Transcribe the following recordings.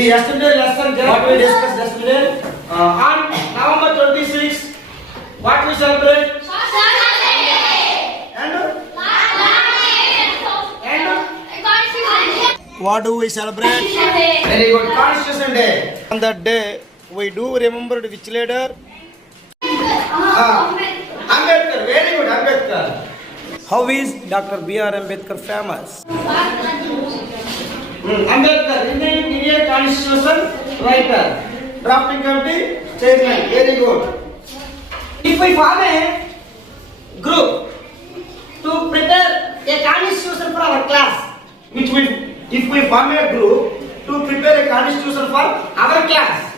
The yesterday lesson what we discussed yesterday on November 26, what we celebrate? What do we celebrate? Very good. Constitution Day. On that day, we do remember which leader? Ambedkar. Very good, Ambedkar. How is Dr. B.R. Ambedkar famous? Ambedkar, Indian Constitution writer, drafting committee chairman. Very good. If we form a group to prepare a constitution for our class, if we form a group to prepare a constitution for our class,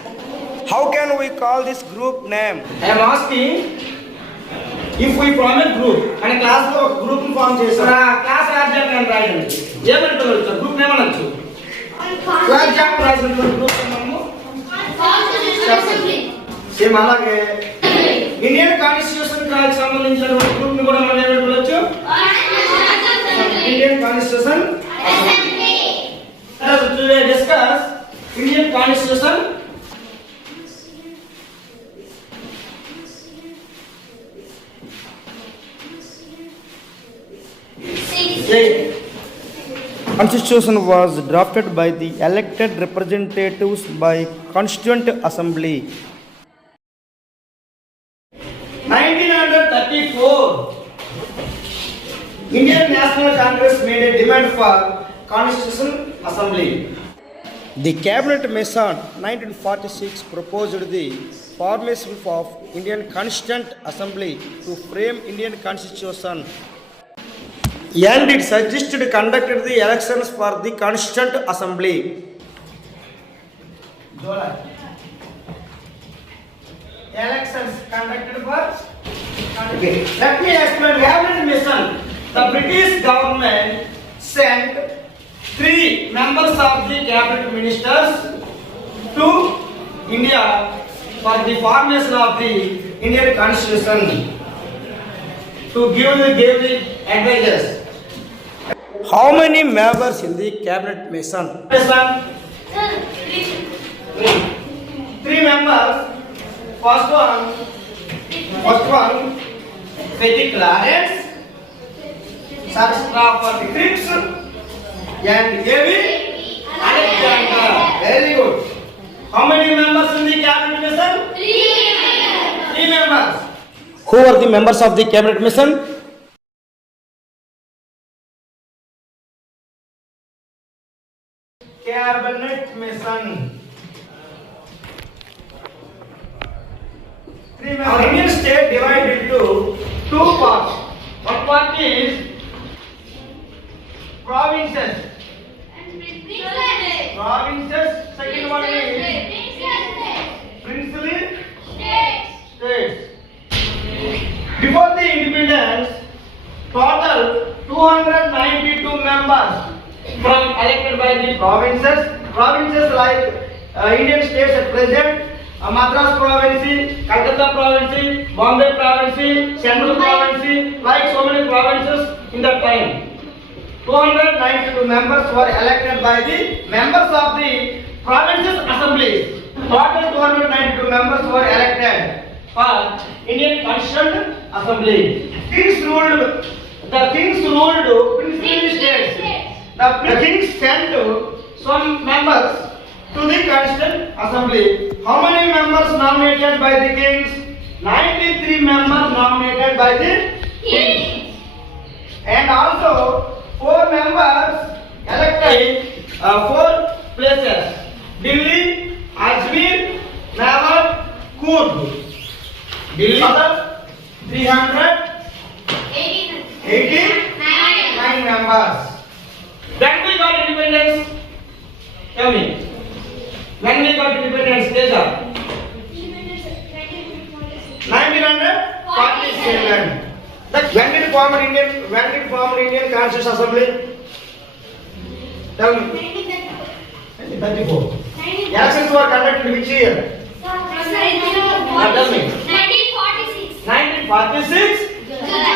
how can we call this group name? I am asking, if we form a group and class lo group ni form chesam class object name రాయండి ఏమంటారు group name అనొచ్చు class object రాసిన group మనము same అలాగే Indian constitution కి సంబంధించిన group ని కూడా మనం ఏమంటారు పిలవచ్చు Indian constitution assembly. Let us today discuss Indian Constitution. Constitution was drafted by the elected representatives by Constituent Assembly. 1934, Indian National Congress made a demand for Constitution Assembly. The Cabinet Mission 1946 proposed the formation of Indian Constituent Assembly to frame Indian Constitution, and it suggested conducted the elections for the Constituent Assembly. Elections conducted for. Okay. Let me explain. Cabinet Mission. The British government sent 3 members of the cabinet ministers to India for the formation of the Indian Constitution to give the advices. How many members in the cabinet mission? 3 members. First one, Petty Clarence, Sastra for the Cripps, and A.V. Alexander. Very good. How many members in the cabinet mission? 3 members. Who are the members of the cabinet mission? Cabinet mission. 3 members. Our Indian state divided into 2 parts. One part is provinces. Provinces. Second one is princely states. Before the independence, total 292 members from elected by the provinces. Provinces like Indian states at present, Madras province, Calcutta province, Bombay province, Central province, like so many provinces in that time. 292 members were elected by the members of the provinces assemblies. Total 292 members were elected for Indian Constituent Assembly. The kings ruled princely states. The kings sent some members to the Constituent Assembly. How many members nominated by the kings? 93 members nominated by the kings. And also 4 members elected 4 places: Delhi, Ajmer, Mewat, Coorg. Delhi 389 members. When we got independence, tell me. When we got independence, Teja? 1947. When did form Indian Constitution Assembly? Tell me. 1934. Elections were conducted in which year? Tell me. 1946.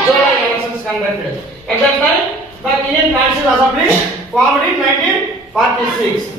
July elections conducted. At that time, the Indian Constitution Assembly formed in 1946.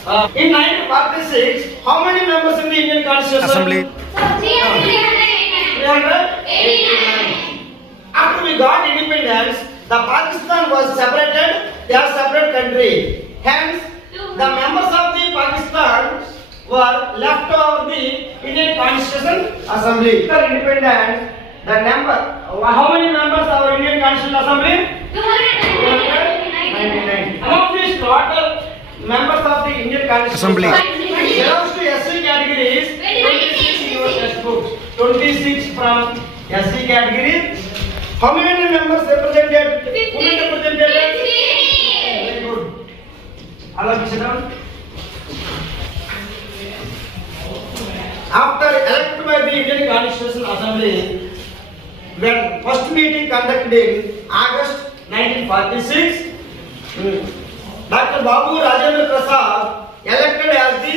In 1946, how many members in the Indian Constitution? Assembly. 389. After we got independence, the Pakistan was separated as separate country. Hence, the members of the Pakistan were left over the Indian Constitution Assembly. After independence, the number, how many members of our Indian Constitution Assembly? 299. Among these total members of the Indian Constitution Assembly. belongs to SC categories. 26 in your textbooks. 26 from SC category. How many members represented? Women represented? Very good. Allah be sit down. After elected by the Indian Constitution Assembly, when first meeting conducted in August 1946, Dr. Babu Rajendra Prasad elected as the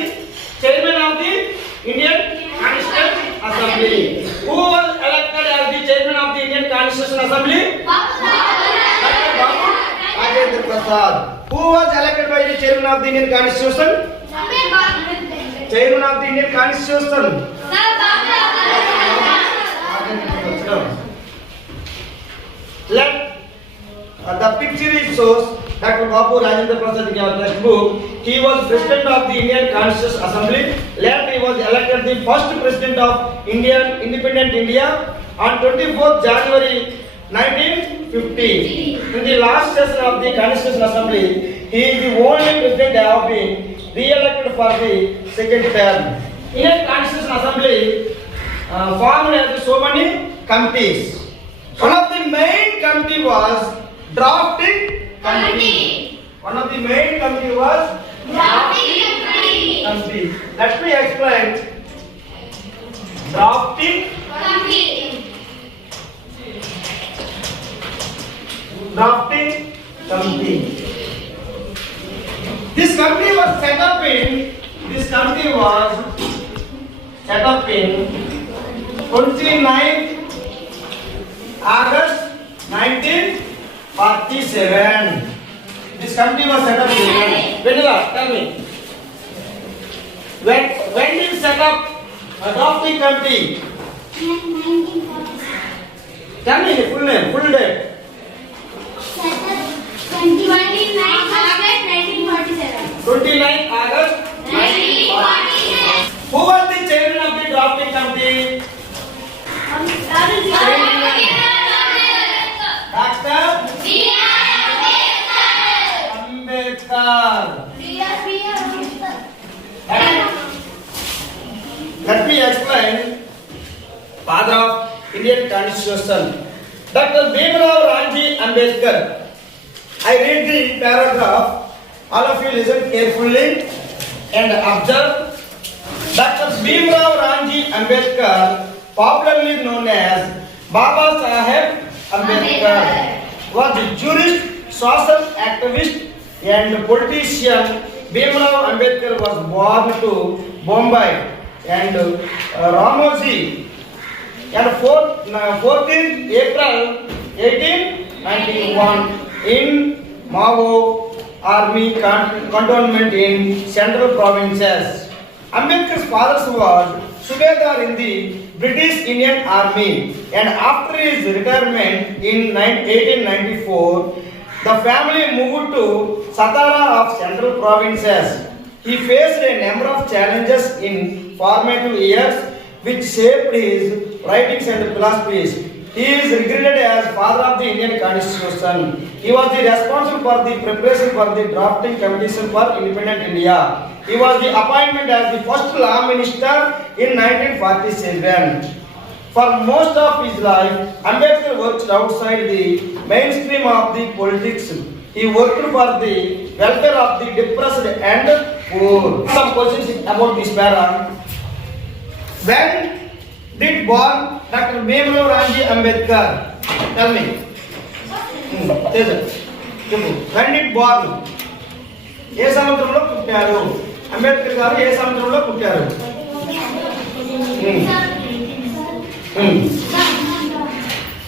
chairman of the Indian Constitution Assembly. Who was elected as the chairman of the Indian Constitution Assembly? Dr. Babu Rajendra Prasad. Who was elected by the chairman of the Indian Constitution? Chairman of the Indian Constitution. Let the picture is shows Dr. Babu Rajendra Prasad in our textbook. He was president of the Indian Constitution Assembly. Later he was elected the first president of Indian independent India on 24th January 1950. In the last session of the Constitution Assembly, he is the only president that have been re-elected for the second term. Indian Constitution Assembly formed as so many committees. One of the main committee was drafting committee. One of the main committee was drafting committee. Let me explain. Drafting committee. Drafting committee. This committee was set up in 29th August 1947. This committee was set up in Vanilla, tell me. When did you set up a drafting committee? 1947. Tell me the full name, full date. 29th August 1947. 29th August 1947. Who was the chairman of the drafting committee? Dr. Ambedkar. Let me explain father of Indian Constitution. Dr. Bhimrao Ramji Ambedkar. I read the paragraph. All of you listen carefully and observe. Dr. Bhimrao Ramji Ambedkar, popularly known as Baba Saheb Ambedkar, was a jurist, social activist and politician. Bhimrao Ambedkar was born to Bombay and Ramoji and 14th April 1891 in Mao Army cantonment in central provinces. Ambedkar's father was Subedar in the British Indian Army, and after his retirement in 1894, the family moved to Satara of central provinces. He faced a number of challenges in formative years, which shaped his writings and philosophies. He is regarded as father of the Indian Constitution. He was responsible for the preparation for the drafting commission for independent India. He was the appointment as the first law minister in 1947. For most of his life, Ambedkar worked outside the mainstream of the politics. He worked for the welfare of the depressed and poor. Some questions about this para. When did born Dr. Bhimrao Ramji Ambedkar? Tell me. When did born? ఏ సంవత్సరంలో పుట్టారు అంబేద్కర్ గారు? ఏ సంవత్సరంలో పుట్టారు?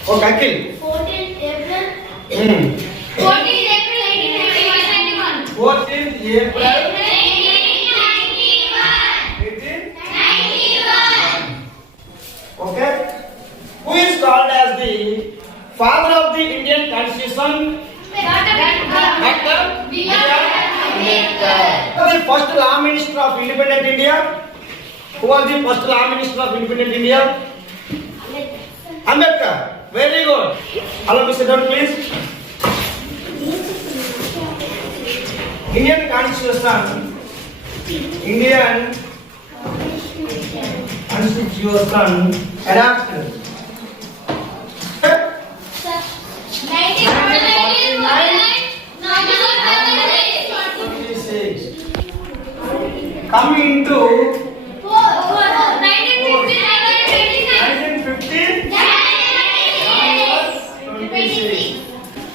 ఓ Akhil 14th April 14th April 1891. Father of the Indian Constitution, Dr. B.R. Ambedkar. The first Law Minister of Independent India. Who was the first Law Minister of Independent India? Ambedkar. Very good. Allow me to sit down, please. Indian Constitution adopted. 26. Coming to 1950.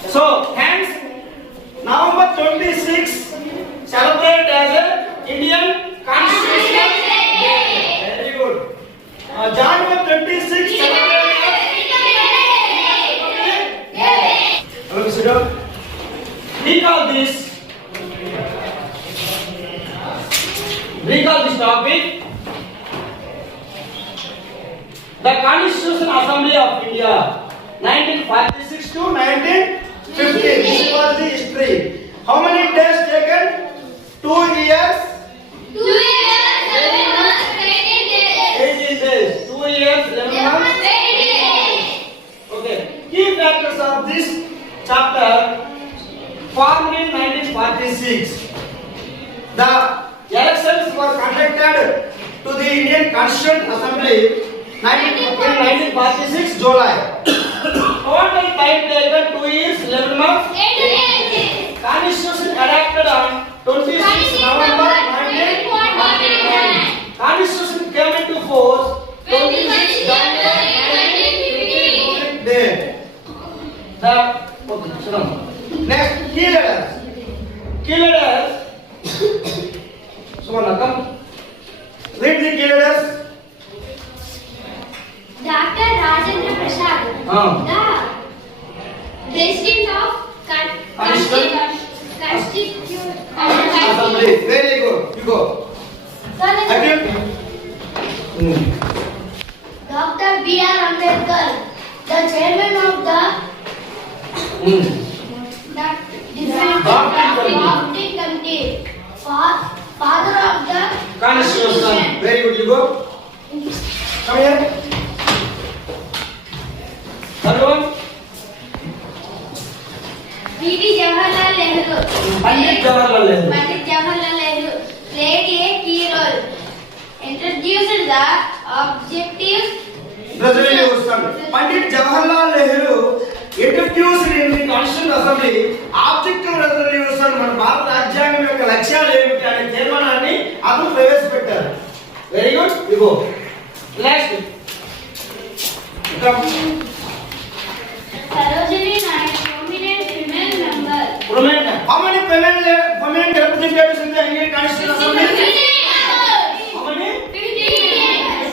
So, hence, November 26 celebrated as a Indian Constitution Day. Very good. January 26 celebrated as Hello, sit down. Recall this topic. The Constitution Assembly of India, 1946 to 1950. This was the history. How many days taken? 2 years. 18 days. 2 years, 11 months. Okay. Key factors of this chapter formed in 1946. The elections were conducted to the Indian Constituent Assembly in 1946 July. Total time taken 2 years, 11 months. Constitution adopted on 26 November 1949. Constitution came into force 26 January 1950. Day. Next, key letters. Key letters. Someone come. Read the key letters. Dr. Rajendra Prasad, the President of Constitution Assembly. Very good. You go. Again. Dr. B.R. Ambedkar, the Chairman of the Drafting Committee, Father of the Constitution. Very good. You go. Come here. Everyone. P.D. Jawaharlal Nehru. Pandit Jawaharlal Nehru. Pandit Jawaharlal Nehru played a key role. Introduced the objectives. Resolution. Pandit Jawaharlal Nehru introduced in the Constituent Assembly objective resolution మన భారత రాజ్యాంగం యొక్క లక్ష్యాలు ఏమిటి అనే తీర్మానాన్ని అతను ప్రవేశపెట్టారు. Very good. You go. Next. Sarojini Naidu, prominent female member. Prominent. How many prominent representatives in the Indian Constituent Assembly? How many?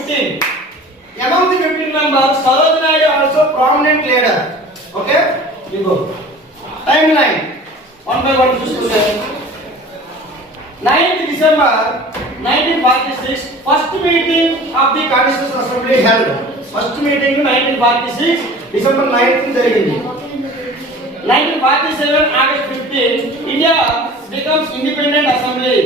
15. Among the 15 members, Sarojini Naidu also prominent leader. Okay? You go. Timeline. One by one చూసుకుంటే 9th December 1946 first meeting of the Constituent Assembly held. First meeting 1946 December 9th జరిగింది. 1947 August 15 India becomes independent assembly.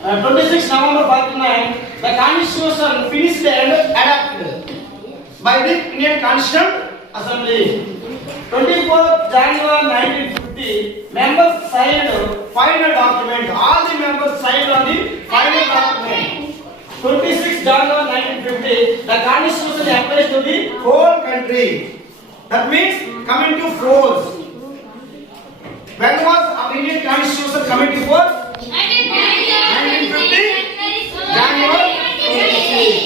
26 November 49 the Constitution finished and adopted by the Indian Constituent Assembly. 24th January 1950 members signed final document. All the members signed on the final document. 26 January 1950 the Constitution applies to the whole country. That means coming to force. When was our Indian Constitution coming to force? 1950 January 26.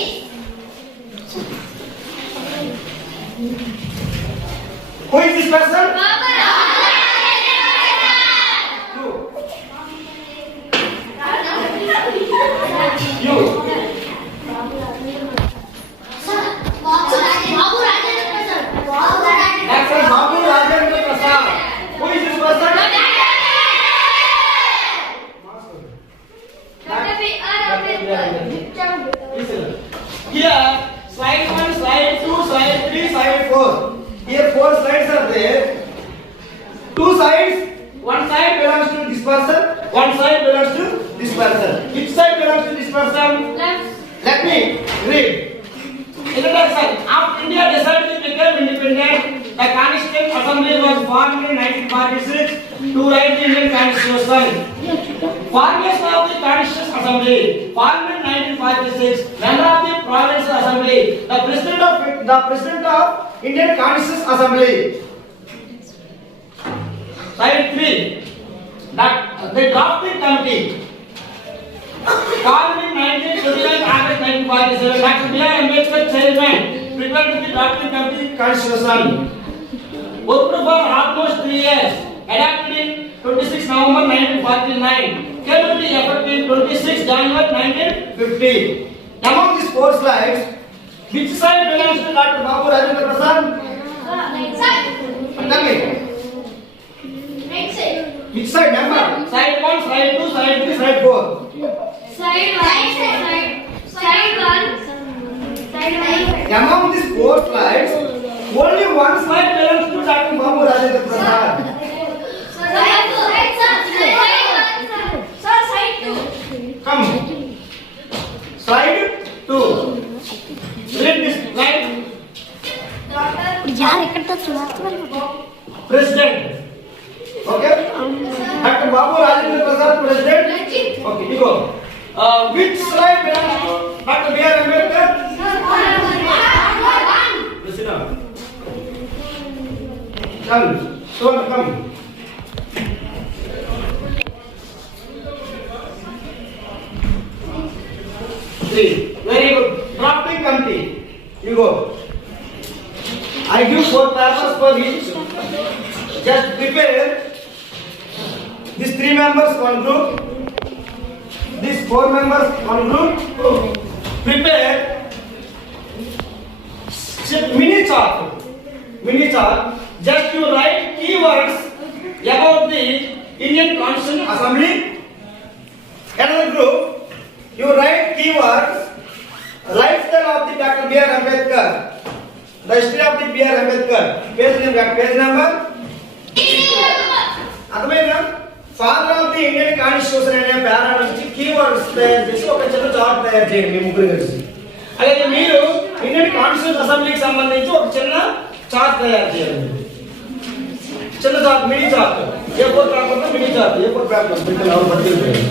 Who is this person? You. Dr. Babu Rajendra Prasad. Who is this person? Here, slide 1, slide 2, slide 3, slide 4. Here 4 sides are there. 2 sides, one side belongs to this person, one side belongs to this person. Which side belongs to this person? Left. Let me read. Introduction. After India decided to become independent, the Constituent Assembly was formed in 1946 to write the Indian Constitution. Formation of the Constituent Assembly formed in 1946. Member of the Provincial Assembly, the President of Indian Constituent Assembly. Side 3. The drafting committee. Formed in 1929 August 1947, Dr. B.R. Ambedkar chairman prepared the drafting committee constitution. Worked for almost 3 years. Adopted in 26 November 1949. Came to be effective 26 January 1950. Among these 4 slides, which side belongs to Dr. Babu Rajendra Prasad? Right side. Tell me. Right side. Which side number? Side 1, side 2, side 3, side 4. Side 1. Side 1. Side 1. Among these 4 slides, only one slide belongs to Dr. Babu Rajendra Prasad. Side 2. Come. Slide 2. Read this slide. यार इकट्ठा सुना President. Okay? Dr. Babu Rajendra Prasad, President. Okay, you go. Which slide belongs to Dr. B.R. Ambedkar? Listen up. Come. Come. Three. Very good. Drafting committee. You go. I give 4 papers for each. Just prepare. These 3 members, one group. These 4 members, one group. Prepare mini chart. Just to write keywords about the Indian Constituent Assembly. Another group, you write keywords. Lifestyle of the Dr. B.R. Ambedkar. The history of the B.R. Ambedkar. Page number. అర్థమైందా? Father of the Indian constitution అనే పేరా నుంచి keywords తయారు చేసి ఒక చిన్న chart తయారు చేయండి మీ ముగ్గురు కలిసి. అలాగే మీరు ఇండియన్ కాన్స్టిట్యూషన్ అసెంబ్లీకి సంబంధించి ఒక చిన్న చార్ట్ తయారు చేయండి. చిన్న chart, mini chart. A4 paper mini chart. A4 paper బిడ్డలు ఎవరు పట్టుకెళ్ళిపోయారు.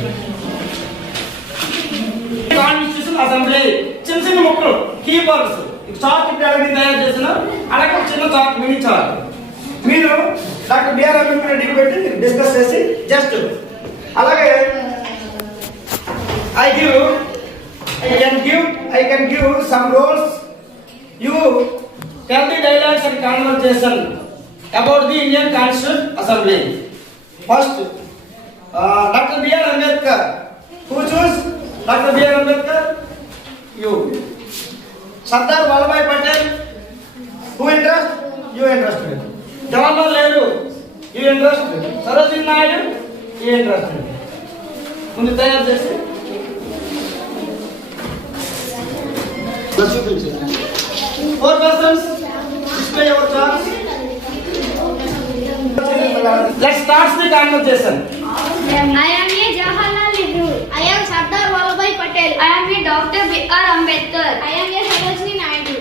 కాన్స్టిట్యూషన్ అసెంబ్లీ చిన్న ముక్కలు కీవర్డ్స్ చార్ట్ ఇప్పుడు తయారు చేసిన అలాగే ఒక చిన్న చార్ట్, మినీ చార్ట్. మీరు డాక్టర్ బిఆర్ అంబేద్కర్ రెడ్డికి పెట్టి డిస్కస్ చేసి జస్ట్ అలాగే I can give some roles. You tell the dialogues and conversation about the Indian constitution assembly. First doctor BR Ambedkar. Who choose doctor BR Ambedkar? You. Sardar Vallabhbhai Patel. Who interest? You interested. Jawaharlal Nehru. You interest. Sarojini Naidu. You interest. ముందు తయారు చేసి చూపించండి. 4 persons. Display your charts. Let's start the conversation. I am a Jawaharlal Nehru. I am Sardar Vallabhbhai Patel. I am a Dr. B.R. Ambedkar. I am a Sarojini Naidu.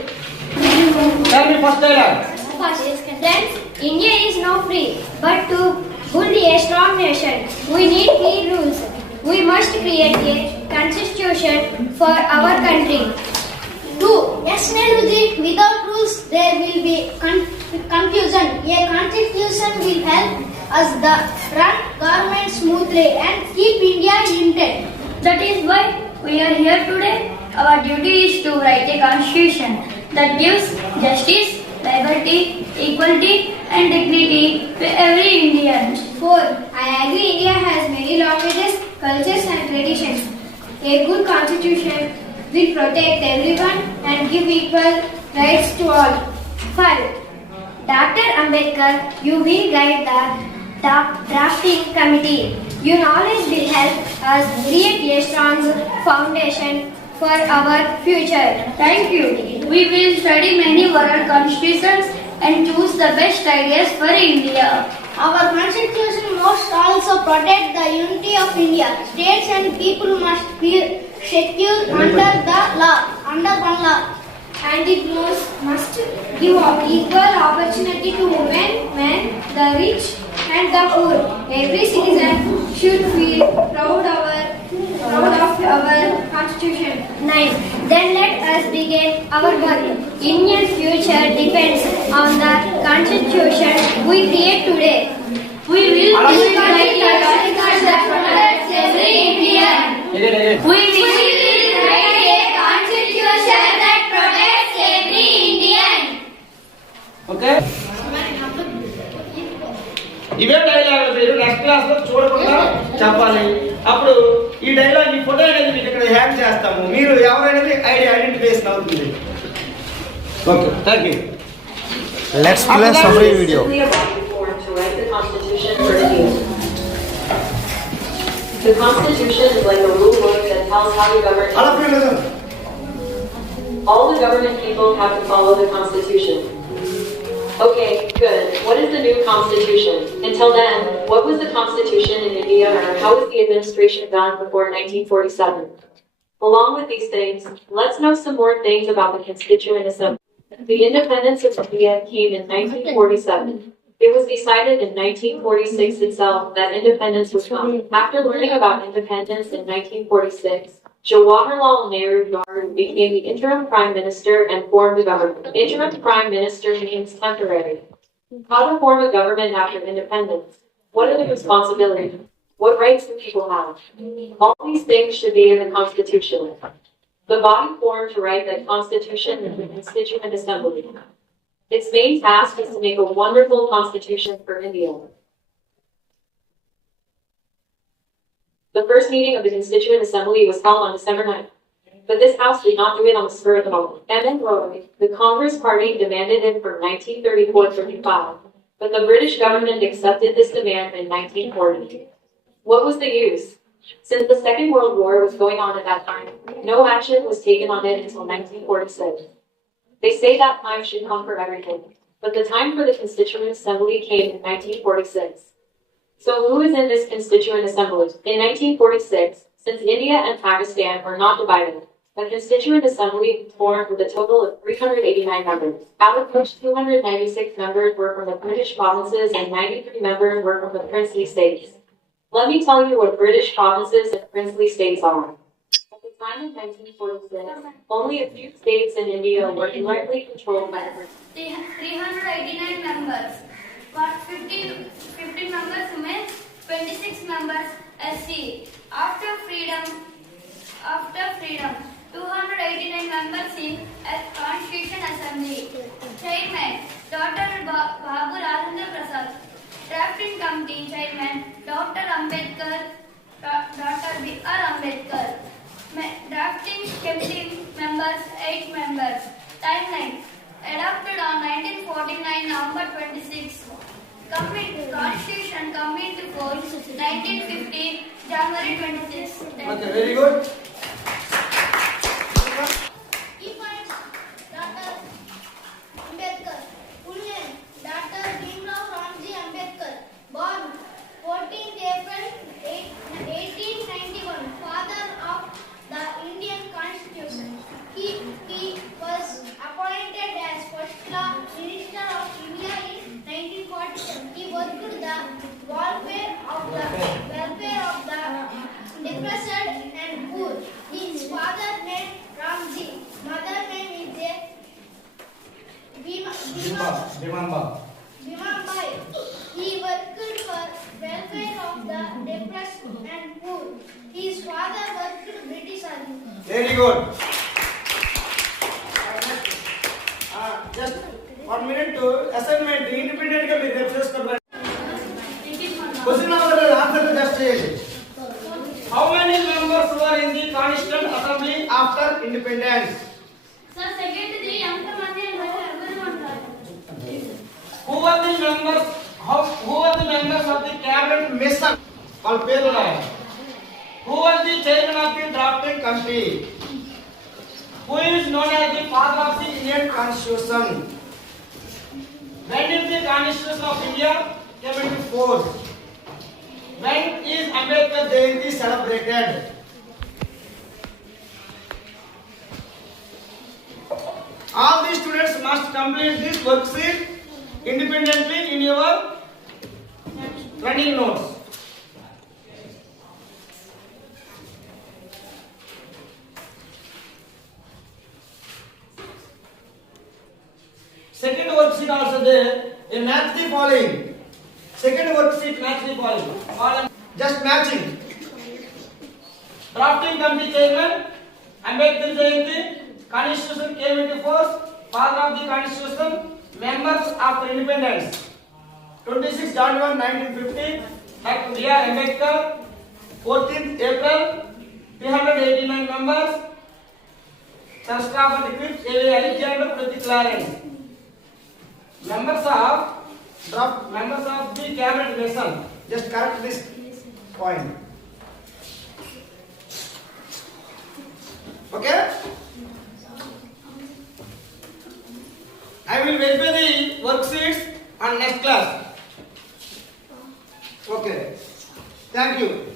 Tell me first dialogue. Friends, India is now free, but to build a strong nation, we need clear rules. We must create a constitution for our country. 2. Yes, Nehruji, without rules there will be confusion. A constitution will help us run government smoothly and keep India united. That is why we are here today. Our duty is to write a constitution that gives justice, liberty, equality and dignity to every Indian. 4. I agree India has many languages, cultures and traditions. A good constitution will protect everyone and give equal rights to all. 5. Dr. Ambedkar, you will guide the drafting committee. Your knowledge will help us create a strong foundation for our future. Thank you. We will study many world constitutions and choose the best ideas for India. Our constitution must also protect the unity of India. States and people must be secure under the law, under one law. And it must give equal opportunity to women, men, the rich and the poor. Every citizen should feel proud of our constitution. 9. Then let us begin our work. Indian future depends on the constitution we create today. We will We build will right write a a constitution that protects every Indian. We will write a constitution that protects every Indian. Okay ఇవే dialogue మీరు next class లో చూడకుండా చెప్పాలి. అప్పుడు ఈ dialogue ఈ photo అనేది మీకు ఇక్కడ హ్యాంగ్ చేస్తాము. మీరు ఎవరైనా ఐడెంటిఫికేషన్ అవుతుంది. Okay thank you. Let's play summary video. Simply a body formed to write the Constitution for India. The Constitution is like a rule book that tells how to govern. అలా ప్రియులు All the government people have to follow the Constitution. Okay, good. What is the new Constitution? Until then, what was the Constitution in India, or how was the administration done before 1947? Along with these things, let's know some more things about the Constituent Assembly. The independence of India came in 1947. It was decided in 1946 itself that independence would come. After learning about independence in 1946, Jawaharlal Nehru became the interim prime minister and formed a government. Interim prime minister means temporary. How to form a government after independence? What are the responsibilities? What rights do people have? All these things should be in the Constitution. The body formed to write the Constitution is the Constituent Assembly. Its main task is to make a wonderful constitution for India. The first meeting of the Constituent Assembly was held on December 9th, but this House did not do it on the spur of the moment. M.N. Roy, the Congress Party, demanded it for 1934-35, but the British government accepted this demand in 1940. What was the use? Since the Second World War was going on at that time, no action was taken on it until 1946. They say that time should come for everything, but the time for the Constituent Assembly came in 1946. So who is in this Constituent Assembly? In 1946, since India and Pakistan were not divided, the Constituent Assembly formed with a total of 389 members, out of which 296 members were from the British provinces and 93 members were from the princely states. Let me tell you what British provinces and princely states are. At the time of 1946, only a few states in India were directly controlled by the British. 389 members. What 15 members women, 26 members SC. After freedom, 289 members in Constitution Assembly. Chairman, Dr. Babu Rajendra Prasad. Drafting Committee Chairman, Dr. Ambedkar, Dr. B.R. Ambedkar. Drafting Committee members, 8 members. Timeline, adopted on 1949 November 26. Constitution come into force 1950 January 26. Okay very good. Key points. Dr. Ambedkar. Full name Dr. Bhimrao Ramji Ambedkar. Born 14th April 1891. Father of the Indian Constitution. He was appointed as first law minister of India in 1947. He worked the welfare of the depressed and poor. His father name Ramji, mother name is Bhimambai. He worked for welfare of the depressed and poor. His father worked British Army. Very good. Just 1 minute assignment independent గా మీరు రేపు చేసుకోండి. Question number answer just చేయండి. How many members were in the constituent assembly after independence? Sir, second the young Mandi and everyone. Who were the members of the cabinet mission? వాళ్ళ పేర్లు రాయాలి. Who was the chairman of the drafting committee? Who is known as the father of the Indian Constitution? When is the Constitution of India came into force? When is Ambedkar Jayanti celebrated? All the students must complete this worksheet independently in your running notes. Second worksheet also there. A match the following. Second worksheet match the following. Just matching. Drafting committee chairman, Ambedkar Jayanti, Constitution came into force, father of the Constitution, members after independence. 26 January 1950, Dr. B.R. Ambedkar, 14th April, 389 members, Sir Stafford Cripps, A.V. Alexander, Pratik Clarence. Members of the cabinet mission. Just correct this point. Okay? I will verify the worksheets on next class. Okay. Thank you.